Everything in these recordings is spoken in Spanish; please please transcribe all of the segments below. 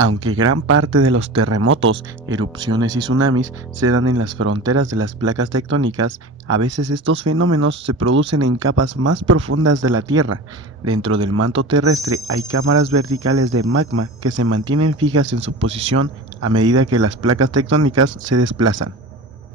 Aunque gran parte de los terremotos, erupciones y tsunamis se dan en las fronteras de las placas tectónicas, a veces estos fenómenos se producen en capas más profundas de la Tierra. Dentro del manto terrestre hay cámaras verticales de magma que se mantienen fijas en su posición a medida que las placas tectónicas se desplazan.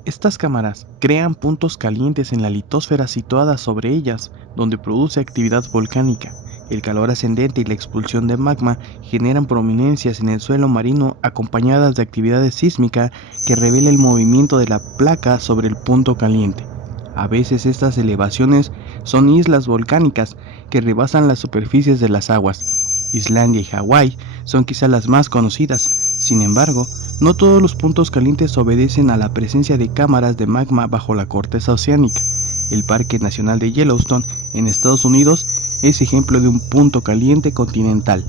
Estas cámaras crean puntos calientes en la litosfera situadas sobre ellas, donde produce actividad volcánica. El calor ascendente y la expulsión de magma generan prominencias en el suelo marino acompañadas de actividad sísmica que revela el movimiento de la placa sobre el punto caliente. A veces estas elevaciones son islas volcánicas que rebasan las superficies de las aguas. Islandia y Hawái son quizá las más conocidas. Sin embargo, no todos los puntos calientes obedecen a la presencia de cámaras de magma bajo la corteza oceánica. El Parque Nacional de Yellowstone, en Estados Unidos, es ejemplo de un punto caliente continental.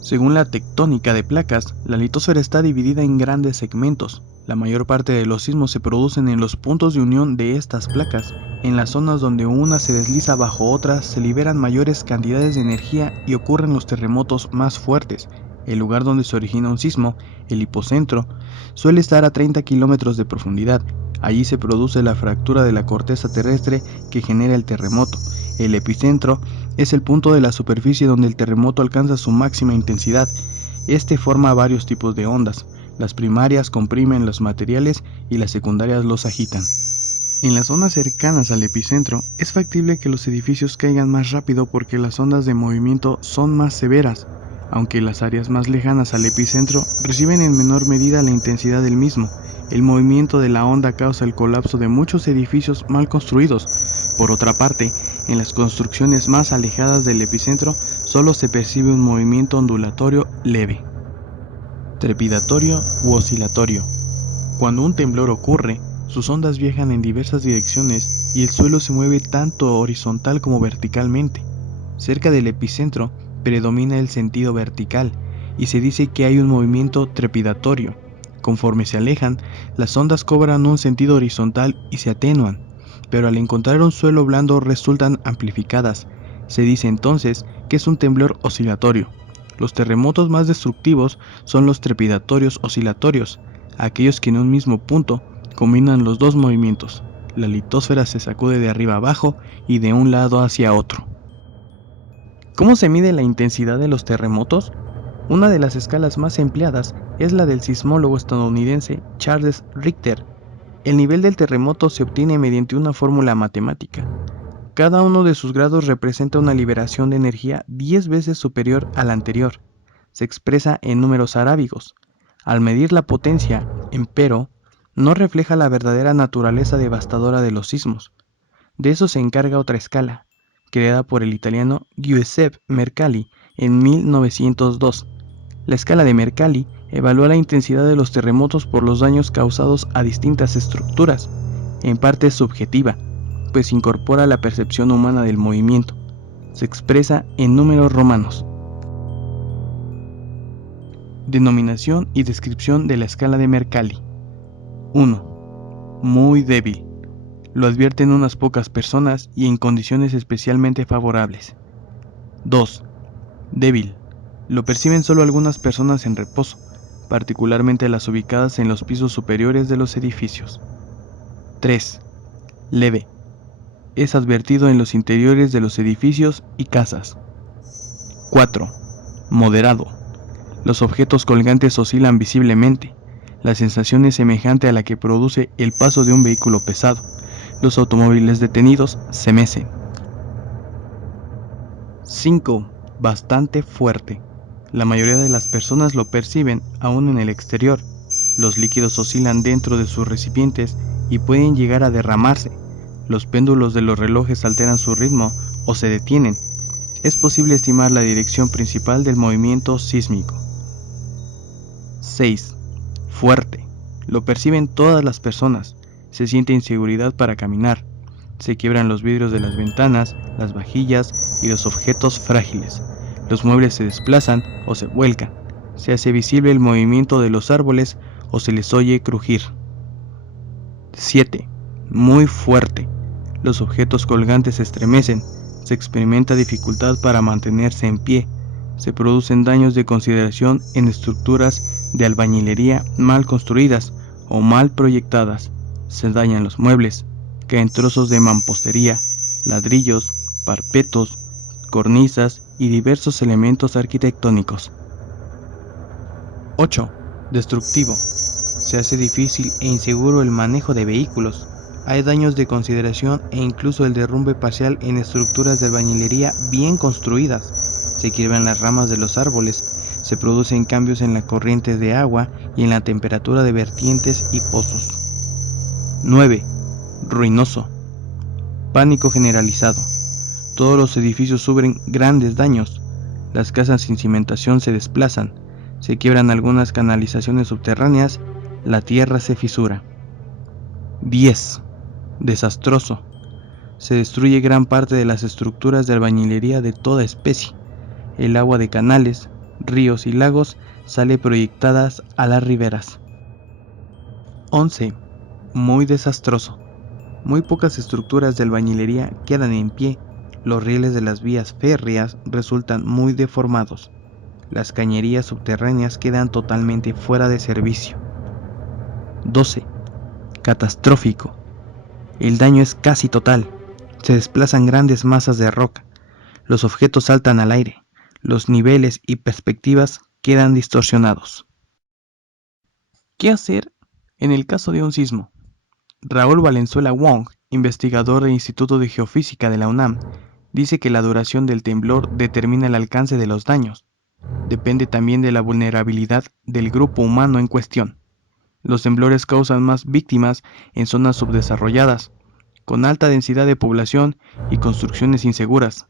Según la tectónica de placas, la litosfera está dividida en grandes segmentos. La mayor parte de los sismos se producen en los puntos de unión de estas placas. En las zonas donde una se desliza bajo otra se liberan mayores cantidades de energía y ocurren los terremotos más fuertes. El lugar donde se origina un sismo, el hipocentro, suele estar a 30 kilómetros de profundidad. Allí se produce la fractura de la corteza terrestre que genera el terremoto. El epicentro es el punto de la superficie donde el terremoto alcanza su máxima intensidad. Este forma varios tipos de ondas. Las primarias comprimen los materiales y las secundarias los agitan. En las zonas cercanas al epicentro es factible que los edificios caigan más rápido porque las ondas de movimiento son más severas, aunque las áreas más lejanas al epicentro reciben en menor medida la intensidad del mismo. El movimiento de la onda causa el colapso de muchos edificios mal construidos. Por otra parte, en las construcciones más alejadas del epicentro solo se percibe un movimiento ondulatorio leve. Trepidatorio u oscilatorio. Cuando un temblor ocurre, sus ondas viajan en diversas direcciones y el suelo se mueve tanto horizontal como verticalmente. Cerca del epicentro predomina el sentido vertical y se dice que hay un movimiento trepidatorio. Conforme se alejan, las ondas cobran un sentido horizontal y se atenúan, pero al encontrar un suelo blando resultan amplificadas. Se dice entonces que es un temblor oscilatorio. Los terremotos más destructivos son los trepidatorios oscilatorios, aquellos que en un mismo punto combinan los dos movimientos. La litosfera se sacude de arriba abajo y de un lado hacia otro. ¿Cómo se mide la intensidad de los terremotos? Una de las escalas más empleadas es la del sismólogo estadounidense Charles Richter. El nivel del terremoto se obtiene mediante una fórmula matemática. Cada uno de sus grados representa una liberación de energía 10 veces superior a la anterior. Se expresa en números arábigos. Al medir la potencia, empero, no refleja la verdadera naturaleza devastadora de los sismos. De eso se encarga otra escala, creada por el italiano Giuseppe Mercalli en 1902. La escala de Mercalli evalúa la intensidad de los terremotos por los daños causados a distintas estructuras. En parte es subjetiva, pues incorpora la percepción humana del movimiento. Se expresa en números romanos. Denominación y descripción de la escala de Mercalli. 1. Muy débil. Lo advierten unas pocas personas y en condiciones especialmente favorables. 2. Débil. Lo perciben solo algunas personas en reposo, particularmente las ubicadas en los pisos superiores de los edificios. 3. Leve. Es advertido en los interiores de los edificios y casas. 4. Moderado. Los objetos colgantes oscilan visiblemente. La sensación es semejante a la que produce el paso de un vehículo pesado. Los automóviles detenidos se mecen. 5. Bastante fuerte. La mayoría de las personas lo perciben aún en el exterior. Los líquidos oscilan dentro de sus recipientes y pueden llegar a derramarse. Los péndulos de los relojes alteran su ritmo o se detienen. Es posible estimar la dirección principal del movimiento sísmico. 6. Fuerte. Lo perciben todas las personas. Se siente inseguridad para caminar. Se quiebran los vidrios de las ventanas, las vajillas y los objetos frágiles. Los muebles se desplazan o se vuelcan. Se hace visible el movimiento de los árboles o se les oye crujir. 7. Muy fuerte. Los objetos colgantes se estremecen. Se experimenta dificultad para mantenerse en pie. se producen daños de consideración en estructuras de albañilería mal construidas o mal proyectadas. Se dañan los muebles, caen trozos de mampostería, ladrillos, parapetos, cornisas y diversos elementos arquitectónicos. 8. Destructivo. Se hace difícil e inseguro el manejo de vehículos. Hay daños de consideración e incluso el derrumbe parcial en estructuras de albañilería bien construidas. Se quiebran las ramas de los árboles, se producen cambios en la corriente de agua y en la temperatura de vertientes y pozos. 9. Ruinoso. Pánico generalizado. Todos los edificios sufren grandes daños. Las casas sin cimentación se desplazan, se quiebran algunas canalizaciones subterráneas, la tierra se fisura. 10. Desastroso. Se destruye gran parte de las estructuras de albañilería de toda especie. El agua de canales, ríos y lagos sale proyectadas a las riberas. 11. Muy desastroso. Muy pocas estructuras de albañilería quedan en pie. Los rieles de las vías férreas resultan muy deformados. Las cañerías subterráneas quedan totalmente fuera de servicio. 12. Catastrófico. El daño es casi total. Se desplazan grandes masas de roca. Los objetos saltan al aire. Los niveles y perspectivas quedan distorsionados. ¿Qué hacer en el caso de un sismo? Raúl Valenzuela Wong, investigador del Instituto de Geofísica de la UNAM, dice que la duración del temblor determina el alcance de los daños. Depende también de la vulnerabilidad del grupo humano en cuestión. Los temblores causan más víctimas en zonas subdesarrolladas, con alta densidad de población y construcciones inseguras.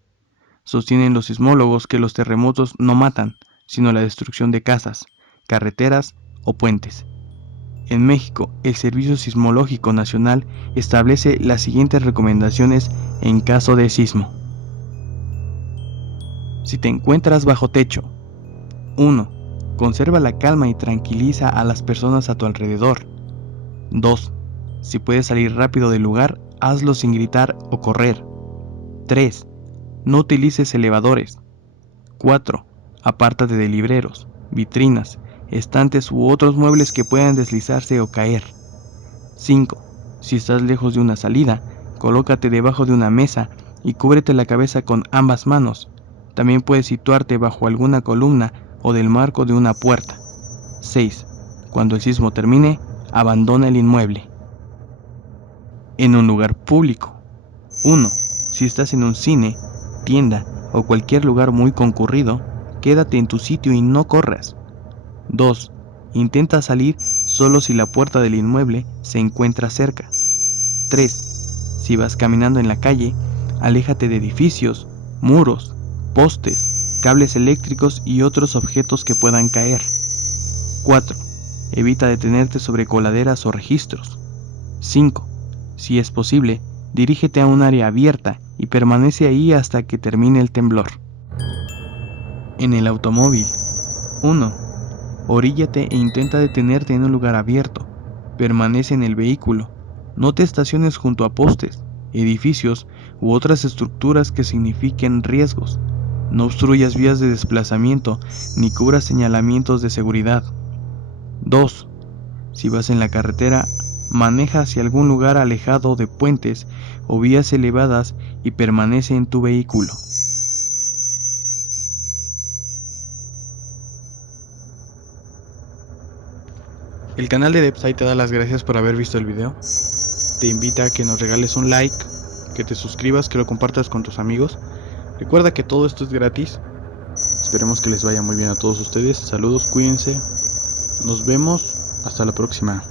Sostienen los sismólogos que los terremotos no matan, sino la destrucción de casas, carreteras o puentes. En México, el Servicio Sismológico Nacional establece las siguientes recomendaciones en caso de sismo. Si te encuentras bajo techo, 1. Conserva la calma y tranquiliza a las personas a tu alrededor. 2. Si puedes salir rápido del lugar, hazlo sin gritar o correr. 3. No utilices elevadores. 4. Apártate de libreros, vitrinas, estantes u otros muebles que puedan deslizarse o caer. 5. Si estás lejos de una salida, colócate debajo de una mesa y cúbrete la cabeza con ambas manos. También puedes situarte bajo alguna columna o del marco de una puerta. 6. Cuando el sismo termine, abandona el inmueble. En un lugar público. 1. Si estás en un cine, tienda o cualquier lugar muy concurrido, quédate en tu sitio y no corras. 2. Intenta salir solo si la puerta del inmueble se encuentra cerca. 3. Si vas caminando en la calle, aléjate de edificios, muros, postes, cables eléctricos y otros objetos que puedan caer. 4. Evita detenerte sobre coladeras o registros. 5. Si es posible, dirígete a un área abierta y permanece ahí hasta que termine el temblor. En el automóvil. 1. Oríllate e intenta detenerte en un lugar abierto. Permanece en el vehículo. No te estaciones junto a postes, edificios u otras estructuras que signifiquen riesgos. No obstruyas vías de desplazamiento ni cubras señalamientos de seguridad. 2. Si vas en la carretera, maneja hacia algún lugar alejado de puentes o vías elevadas y permanece en tu vehículo. El canal de Depsai te da las gracias por haber visto el video. Te invita a que nos regales un like, que te suscribas, que lo compartas con tus amigos. Recuerda que todo esto es gratis. Esperemos que les vaya muy bien a todos ustedes. Saludos, cuídense. Nos vemos. Hasta la próxima.